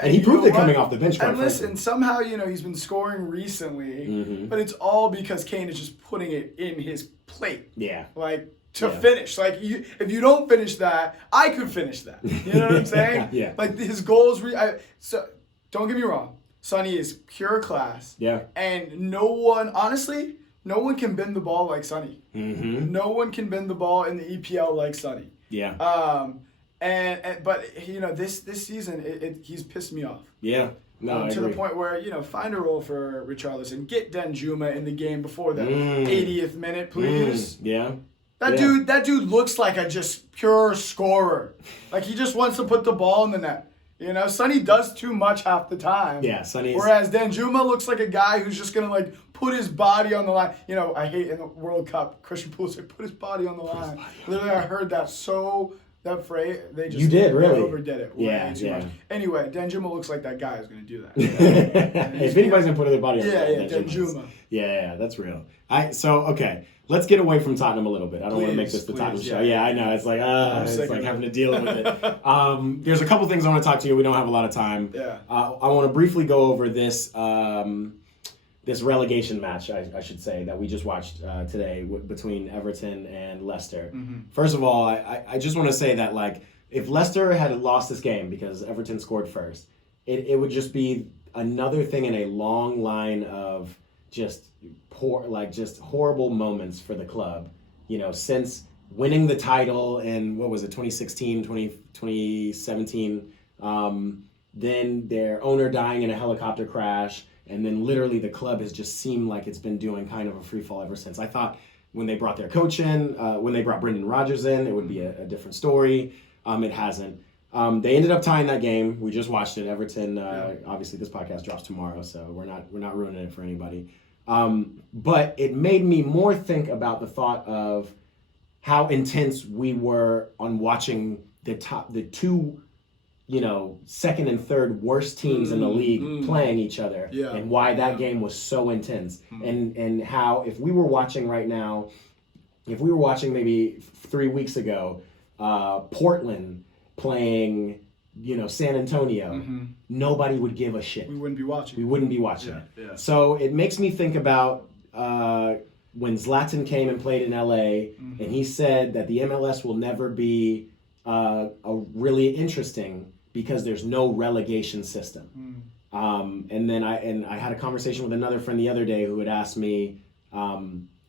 And he proved it coming off the bench. And listen, somehow, he's been scoring recently, but it's all because Kane is just putting it in his plate. Yeah. To finish. If you don't finish that, I could finish that. You know what I'm saying? Yeah. His goals, so don't get me wrong. Sonny is pure class. Yeah. And no one can bend the ball like Sonny. Mm-hmm. No one can bend the ball in the EPL like Sonny. Yeah. But this season he's pissed me off. Yeah. No, to the point where find a role for Richarlison. Get Danjuma in the game before the 80th minute, please. Yeah. That dude looks like a just pure scorer. Like, he just wants to put the ball in the net. You know, Sonny does too much half the time. Yeah, Sonny. Whereas Danjuma looks like a guy who's just going to, like, put his body on the line. You know, I hate in the World Cup, Christian Pulisic put his body on the line. Literally, I heard that that phrase, they just overdid it way too much. Anyway, Danjuma looks like that guy who's going to do that. If anybody's going to put their body on the line, Danjuma. Yeah, that's real. Okay. Let's get away from Tottenham a little bit. I don't want to make this the Tottenham show. Yeah, I know. It's like having to deal with it. There's a couple things I want to talk to you. We don't have a lot of time. Yeah. I want to briefly go over this this relegation match, I should say, that we just watched today between Everton and Leicester. Mm-hmm. First of all, I just want to say that, like, if Leicester had lost this game because Everton scored first, it would just be another thing in a long line of just horrible moments for the club, you know, since winning the title in, 2017, then their owner dying in a helicopter crash, and then literally the club has just seemed like it's been doing kind of a free fall ever since. I thought when they brought their coach in, when they brought Brendan Rodgers in, it would be a different story. It hasn't. They ended up tying that game. We just watched it. Everton, obviously this podcast drops tomorrow, so we're not ruining it for anybody. But it made me more think about the thought of how intense we were on watching the two, you know, second and third worst teams in the league playing each other, and why that game was so intense, and how if we were watching right now, if we were watching maybe 3 weeks ago, Portland playing, you know, San Antonio, nobody would give a shit. We wouldn't be watching it. Yeah. So it makes me think about when Zlatan came and played in LA, and he said that the MLS will never be really interesting because there's no relegation system. And then I had a conversation with another friend the other day who had asked me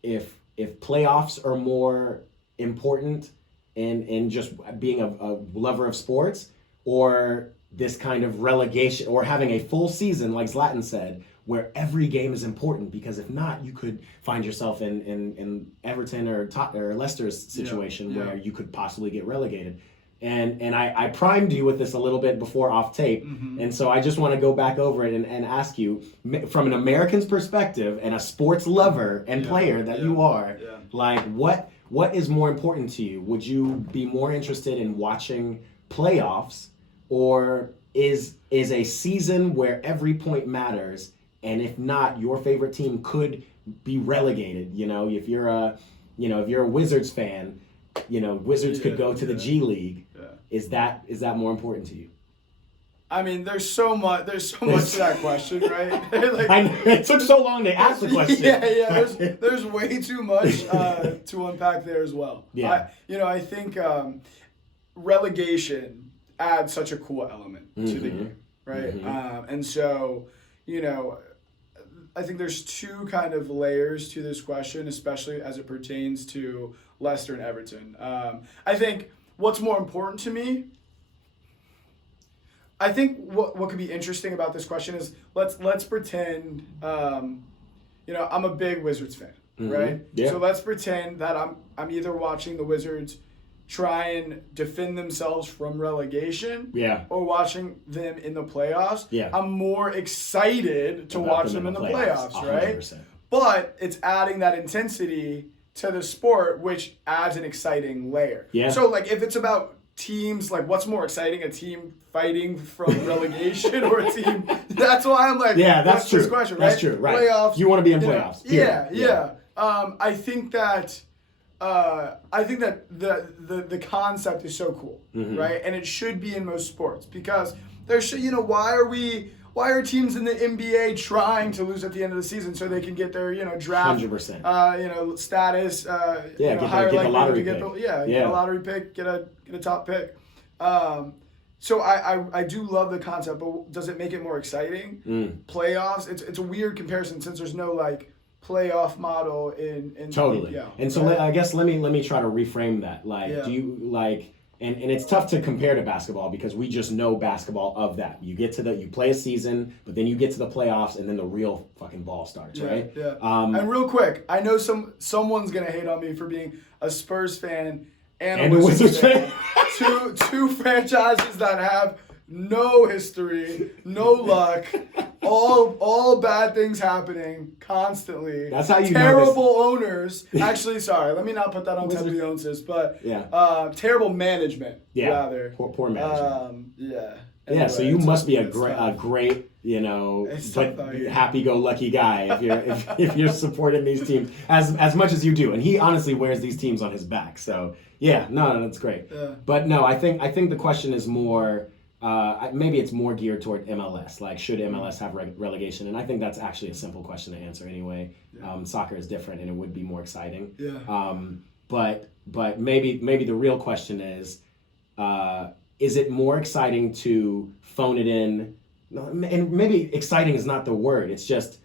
if playoffs are more important in just being a lover of sports, or this kind of relegation, or having a full season, like Zlatan said, where every game is important, because if not, you could find yourself in Everton or Leicester's situation where you could possibly get relegated. And I primed you with this a little bit before off tape, and so I just want to go back over it and ask you, from an American's perspective and a sports lover and player that you are, like, what is more important to you? Would you be more interested in watching playoffs, or is a season where every point matters, and if not, your favorite team could be relegated? You know, if you're a Wizards fan, you know, Wizards could go to the G League. Is that more important to you? I mean, there's so much to that question, right? Like, it took so long to ask the question. There's way too much to unpack there as well. I think relegation adds such a cool element to the game, right? And so, you know, I think there's two kind of layers to this question, especially as it pertains to Leicester and Everton. I think what's more important to me, I think what could be interesting about this question is let's pretend, you know, I'm a big Wizards fan, right? Yeah. So let's pretend that I'm either watching the Wizards try and defend themselves from relegation, or watching them in the playoffs. I'm more excited to watch them in the playoffs, right? 100%. But it's adding that intensity to the sport, which adds an exciting layer. So, like, if it's about teams, like, what's more exciting, a team fighting from relegation or a team? That's why I'm like, that's true. This question, right? That's true, right? Playoffs. You want to be in playoffs. I think that the concept is so cool, right? And it should be in most sports, because why are teams in the NBA trying to lose at the end of the season so they can get their, you know, draft 100%. Status, get a lottery pick. Get a lottery pick, get a top pick. So I do love the concept, but does it make it more exciting? Playoffs, it's a weird comparison since there's no, like, playoff model in totally. And so I guess let me try to reframe that. Like, do you like? And it's tough to compare to basketball because we just know basketball of that. You play a season, but then you get to the playoffs, and then the real fucking ball starts, right? Yeah. And real quick, I know someone's gonna hate on me for being a Spurs fan and a Wizards fan. two franchises that have no history, no luck, all bad things happening constantly. That's how you terrible owners. Actually, sorry, let me not put that on Ted Leonsis, but terrible management. Yeah, rather poor management. Yeah. Anyway, yeah, so you must be a great, but happy-go-lucky guy if you're supporting these teams as much as you do. And he honestly wears these teams on his back. So yeah, no, that's great. Yeah. But no, I think the question is more. Maybe it's more geared toward MLS. Like, should MLS have relegation? And I think that's actually a simple question to answer anyway. Yeah. Soccer is different, and it would be more exciting. Yeah. But maybe the real question is it more exciting to phone it in? And maybe exciting is not the word. It's just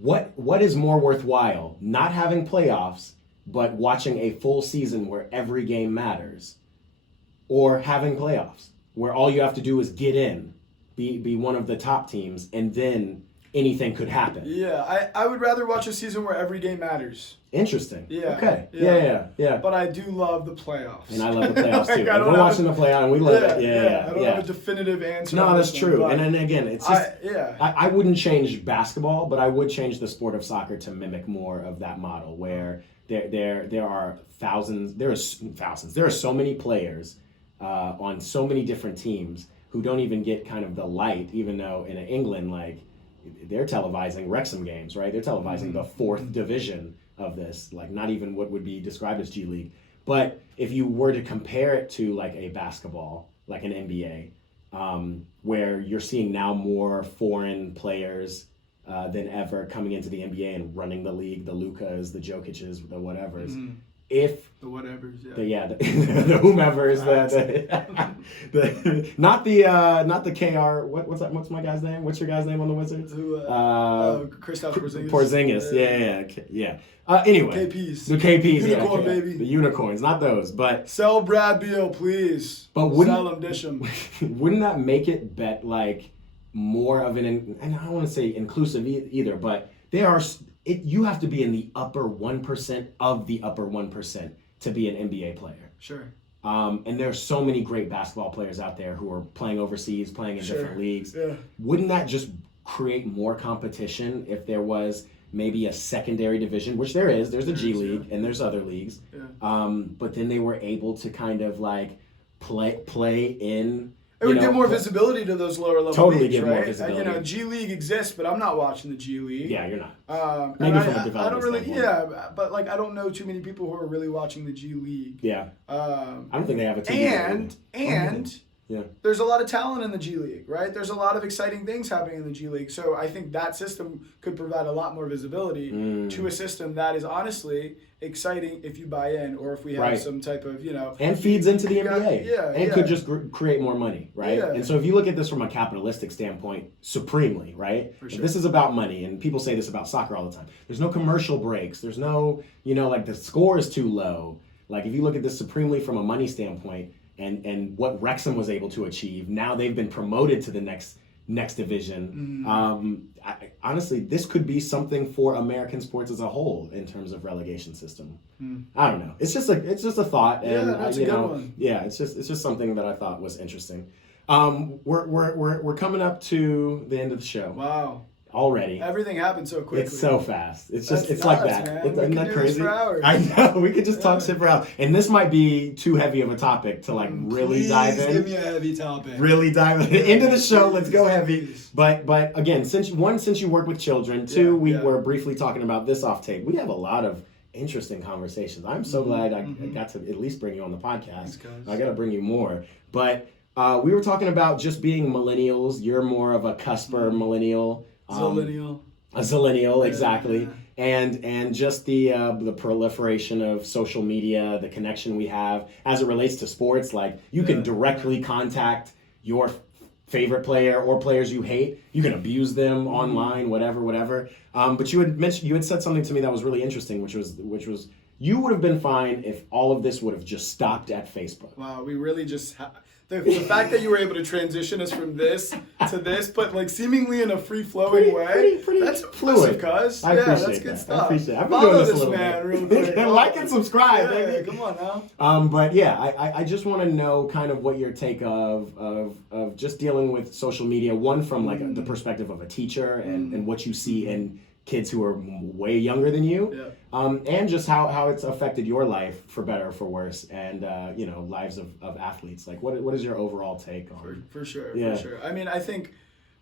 what is more worthwhile? Not having playoffs, but watching a full season where every game matters, or having playoffs where all you have to do is get in, be one of the top teams, and then anything could happen. Yeah, I would rather watch a season where every game matters. Interesting. Yeah. Okay. Yeah. But I do love the playoffs. And I love the playoffs too. We're watching the playoffs and we love it. Yeah. I don't have a definitive answer. No, that's true. And then again, it's just I wouldn't change basketball, but I would change the sport of soccer to mimic more of that model where there are thousands. There are so many players on so many different teams who don't even get kind of the light, even though in England, like, they're televising Wrexham games, right? They're televising the fourth division of this, like not even what would be described as G League. But if you were to compare it to like a basketball, like an NBA, where you're seeing now more foreign players than ever coming into the NBA and running the league, the Lukas, the Jokic's, the whatevers. Mm-hmm. If the whatevers, the whomevers, the not the KR. What's my guy's name? What's your guy's name on the Wizards? Kristaps Porzingis. Yeah. Anyway, KPs. The KPs, Unicorn, baby. The unicorns, not those, but sell Brad Beal, please. But sell him, dish him. Wouldn't that make it like more of an? And I don't want to say inclusive either, but they are. You have to be in the upper 1% of the upper 1% to be an NBA player. Sure. And there's so many great basketball players out there who are playing overseas, playing in different leagues. Yeah. Wouldn't that just create more competition if there was maybe a secondary division, which there is. There's a G League and there's other leagues. Yeah. But then they were able to kind of like play in. It would give more visibility to those lower level leagues, right? More visibility. G League exists, but I'm not watching the G League. Yeah, you're not. Maybe from a development I don't really, standpoint. But like I don't know too many people who are really watching the G League. Yeah. I don't think they have a team. And there's a lot of talent in the G League, right? There's a lot of exciting things happening in the G League. So I think that system could provide a lot more visibility to a system that is honestly exciting if you buy in, or if we have some type of, and feeds into the NBA, could just create more money, right? Yeah. And so if you look at this from a capitalistic standpoint, supremely, right? For sure. This is about money, and people say this about soccer all the time. There's no commercial breaks. There's no, like the score is too low. Like if you look at this supremely from a money standpoint, and what Wrexham was able to achieve, now they've been promoted to the next division. Honestly, this could be something for American sports as a whole in terms of relegation system. I don't know. It's just a thought. And, that's a good one. Yeah, it's just something that I thought was interesting. We're coming up to the end of the show. Wow. Already. Everything happened so quickly. It's so fast. It's like that. Man. Isn't that crazy? For hours. I know. We could just talk shit for hours. And this might be too heavy of a topic to really dive in. Give me a heavy topic. Really dive into the show. Let's go heavy. But again, since you work with children, two, we were briefly talking about this off tape. We have a lot of interesting conversations. I'm so glad I got to at least bring you on the podcast. I got to bring you more. But we were talking about just being millennials. You're more of a cusper millennial. Zillennial. A zillennial, exactly. And just the proliferation of social media, the connection we have as it relates to sports. Like you can directly contact your favorite player or players you hate you can abuse them online, whatever. But you had said something to me that was really interesting, which was you would have been fine if all of this would have just stopped at Facebook. Wow, we really just the fact that you were able to transition us from this to this, but like seemingly in a free-flowing way, pretty that's fluid. impressive, cuz. I appreciate that's good that. stuff. I appreciate it. I've been Follow doing this this a little man bit. real quick. Like and subscribe, yeah, baby. come on now. But yeah, I just want to know kind of what your take of just dealing with social media. One from like the perspective of a teacher and what you see in kids who are way younger than you, and just how it's affected your life for better or for worse, and lives of athletes. Like what is your overall take on? For sure. I mean, I think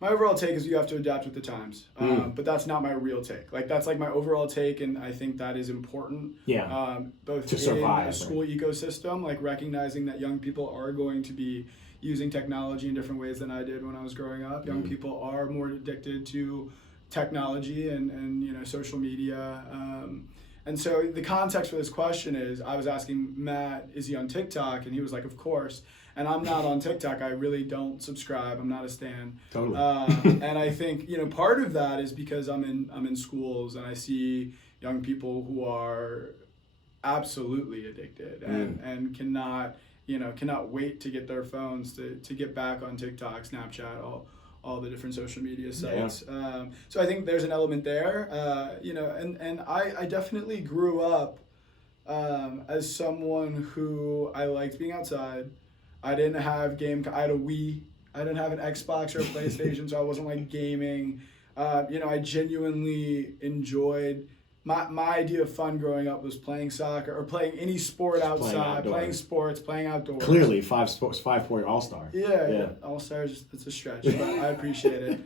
my overall take is you have to adapt with the times, but that's not my real take. Like that's like my overall take, and I think that is important. Yeah. Both to survive, in a school ecosystem, like recognizing that young people are going to be using technology in different ways than I did when I was growing up. Young people are more addicted to technology and social media. And so the context for this question is, I was asking Matt, is he on TikTok? And he was like, of course. And I'm not on TikTok. I really don't subscribe. I'm not a stan. Totally. And I think part of that is because I'm in schools and I see young people who are absolutely addicted and cannot wait to get their phones to get back on TikTok, Snapchat, all the different social media sites. Yeah. So I think there's an element there, and I definitely grew up as someone who I liked being outside. I didn't have I had a Wii. I didn't have an Xbox or a PlayStation, so I wasn't like gaming. I genuinely enjoyed my idea of fun growing up was playing soccer or playing any sport outside, playing sports, playing outdoors. Clearly, 5-sport all-star. Yeah. All-star it's a stretch, but I appreciate it.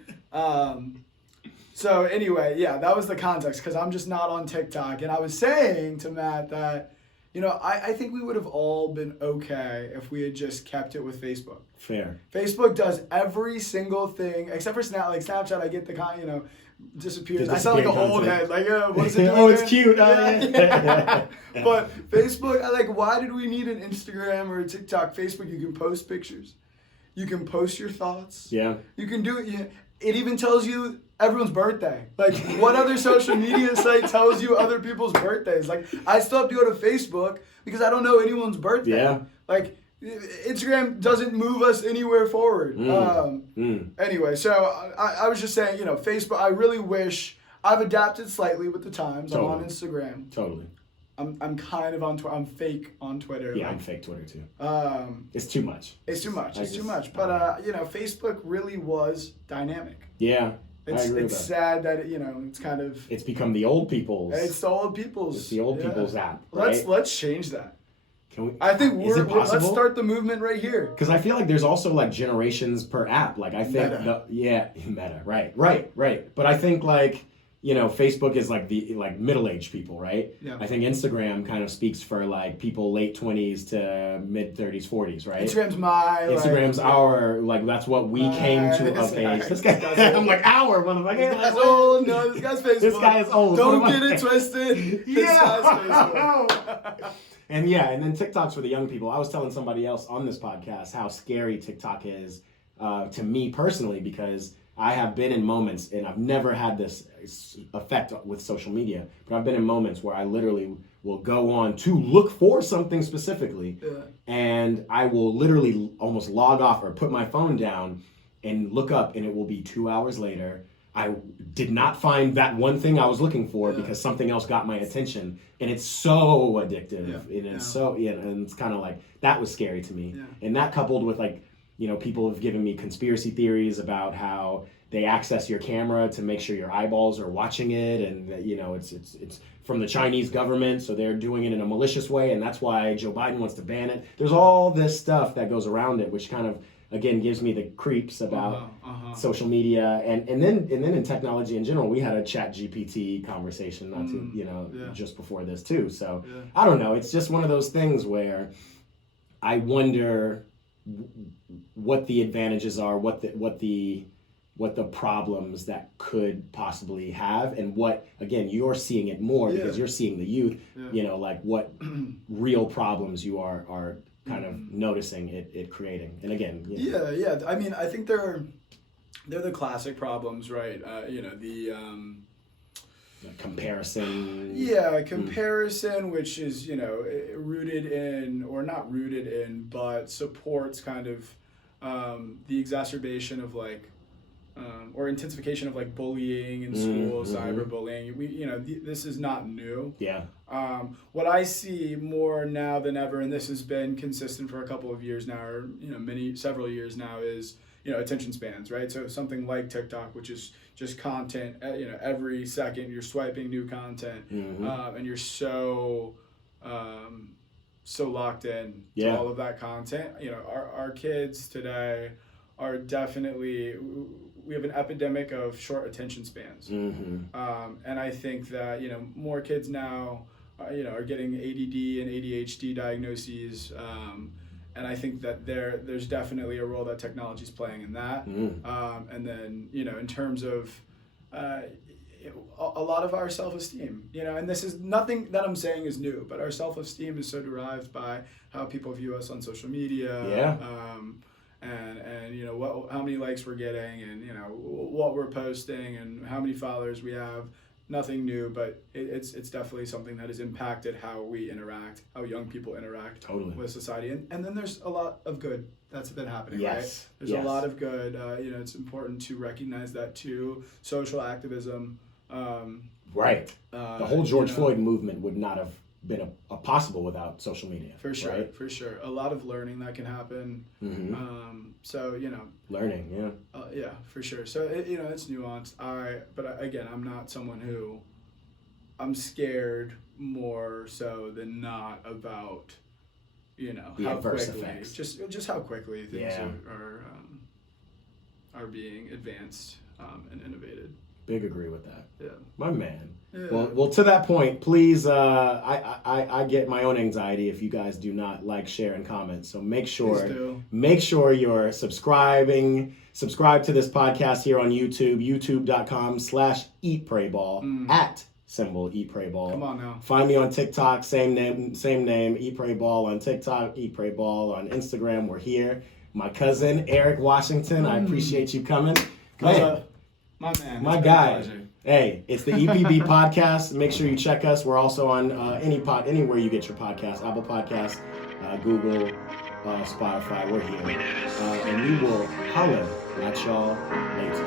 So anyway, that was the context because I'm just not on TikTok, and I was saying to Matt that I think we would have all been okay if we had just kept it with Facebook. Fair. Facebook does every single thing except for Snapchat. I get the disappears. I sound like an old head. Like, what is it doing? Oh, it's cute. Yeah. But Facebook, why did we need an Instagram or a TikTok? Facebook, you can post pictures. You can post your thoughts. Yeah. You can do it. It even tells you everyone's birthday. Like, what other social media site tells you other people's birthdays? Like, I still have to go to Facebook because I don't know anyone's birthday. Yeah. Like, Instagram doesn't move us anywhere forward. Anyway, so I was just saying, Facebook, I really wish I've adapted slightly with the times. Totally. I'm on Instagram. Totally. I'm kind of on Twitter. I'm fake on Twitter. Yeah, I'm fake Twitter too. It's too much. It's too much. But Facebook really was dynamic. Yeah. It's sad that it's kind of it's become the old people's. It's the old people's. It's the old people's app. Right? Let's change that. Can we? I think let's start the movement right here. Because I feel like there's also like generations per app. Like I think Meta. Right. But I think Facebook is like the middle-aged people, right? Yeah. I think Instagram kind of speaks for like people late 20s to mid 30s, 40s, right? Instagram's our that's what we came to of age. This guy, I'm like our motherfucker. This guy's old. No, this guy's Facebook. This guy is old. Don't get it twisted. This guy's Facebook. And then TikTok's for the young people. I was telling somebody else on this podcast how scary TikTok is to me personally because I have been in moments, and I've never had this effect with social media, but I've been in moments where I literally will go on to look for something specifically, and I will literally almost log off or put my phone down and look up, and it will be 2 hours later. I did not find that one thing I was looking for because something else got my attention, and it's so addictive, and it's and it's kind of like, that was scary to me. And that coupled with people have given me conspiracy theories about how they access your camera to make sure your eyeballs are watching it, and it's from the Chinese government, so they're doing it in a malicious way, and that's why Joe Biden wants to ban it. There's all this stuff that goes around it, which kind of again gives me the creeps about social media, and then in technology in general. We had a ChatGPT conversation just before this too. So I don't know. It's just one of those things where I wonder what the advantages are, what the problems that could possibly have, and what, again, you're seeing it more because you're seeing the youth, what real problems you are kind of noticing it creating. And again, I mean, I think there are they're the classic problems, right? Comparison. Yeah, comparison, which is, rooted in, or not rooted in, but supports kind of the exacerbation of or intensification of bullying in school, cyberbullying. This is not new. Yeah. What I see more now than ever, and this has been consistent for a couple of years now, or several years now, is attention spans, right? So something like TikTok, which is just content, every second you're swiping new content, and you're so locked in to all of that content. Our kids today are definitely, we have an epidemic of short attention spans, and I think that more kids now, are getting ADD and ADHD diagnoses. And I think that there's definitely a role that technology is playing in that. And then, in terms of a lot of our self-esteem, and this is nothing that I'm saying is new, but our self-esteem is so derived by how people view us on social media. And how many likes we're getting, and what we're posting, and how many followers we have. Nothing new, but it's definitely something that has impacted how we interact, how young people interact with society. And then there's a lot of good that's been happening, right? There's a lot of good. It's important to recognize that too. Social activism. Right. The whole George Floyd movement would not have been possible without social media. For sure, right? For sure. A lot of learning that can happen. Learning, yeah, for sure. So it's nuanced. But again, I'm not someone who, I'm scared more so than not about, how quickly, effects. just how quickly things are being advanced and innovated. Big agree with that. Yeah. My man. Yeah. Well, to that point, please, I get my own anxiety if you guys do not like, share, and comment. So make sure you're subscribe to this podcast here on YouTube, youtube.com/eatprayball, @eatprayball. Come on now. Find me on TikTok, same name, eatprayball on TikTok, eatprayball on Instagram. We're here. My cousin, Eric Washington, I appreciate you coming. Man. My man. My guy. Hey, it's the EPB podcast. Make sure you check us. We're also on anywhere you get your podcast, Apple Podcasts, Google, Spotify. We're here. And we will holler at y'all later.